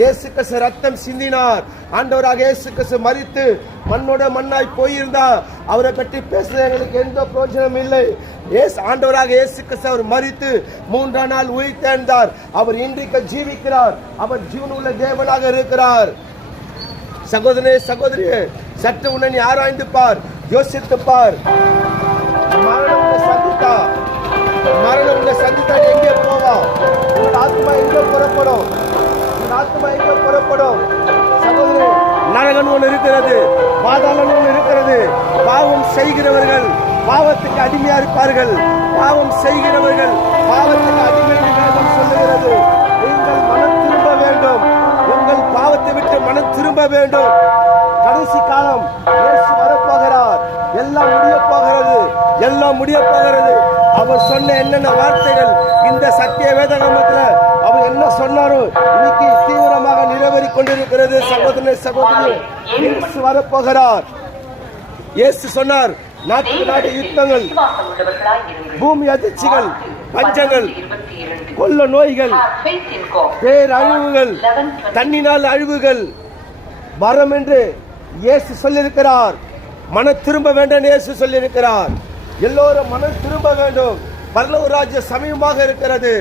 இயேசு கிறிஸ்து ரத்தம் சிந்தினார். ஆண்டவராக இயேசு கிறிஸ்து மரித்து மண்ணோட மண்ணாய் போயிருந்தார். அவரை பற்றி பேசுறது எங்களுக்கு எந்த பிரயோஜனம் இல்லை. ஆண்டவராக இயேசு கிறிஸ்து அவர் மரித்து 3ஆம் நாள் உயிர்த்தெழுந்தார். அவர் இன்றைக்கு ஜீவிக்கிறார். அவர் ஜீவனுள்ள தேவனாக இருக்கிறார். சகோதரனே சகோதரியே, சற்று உன்னை நீ ஆராய்ந்து பார், யோசித்து பார். மரணம் உன்னை சந்தித்தா எங்கே போவா? உன் ஆத்மா எங்கே புறப்படும்? சகோதரி, நரகன் ஒன்று இருக்கிறது, பாதாளம் ஒன்று இருக்கிறது. பாவம் செய்கிறவர்கள் பாவத்துக்கு அடிமையா இருப்பார்கள். பாவம் செய்கிறவர்கள் பாவத்துக்கு அடிமை சொல்லுகிறது. நீங்கள் மனம் திரும்ப வேண்டும். உங்கள் பாவத்தை விட்டு மனம் திரும்ப வேண்டும். கடைசி காலம், இயேசு வரப்போகிறார். எல்லாம் முடிய போகிறது. அவர் சொன்ன என்னென்ன வார்த்தைகள் இந்த சத்திய வேதாகமத்துல அவர் என்ன சொன்னாரோ இன்னைக்கு தீவிரமாக நிறைவேறிக் கொண்டிருக்கிறது. சகோதரனே சகோதரி, இயேசு வரப்போகிறார். இயேசு சொன்னார், நாட்டுக்கு நாடு யுத்தங்கள், பூமி அதிர்ச்சிகள், பஞ்சங்கள், கொள்ள நோய்கள், பேரழிவுகள், தண்ணினால் அழிவுகள் வரும் என்று இயேசு சொல்லியிருக்கிறார். மன திரும்ப வேண்டும் இயேசு சொல்லியிருக்கிறார். எல்லோரும் மனம் திரும்ப வேண்டும். பரலோக ராஜ்யம் சமீபமாக இருக்கிறது.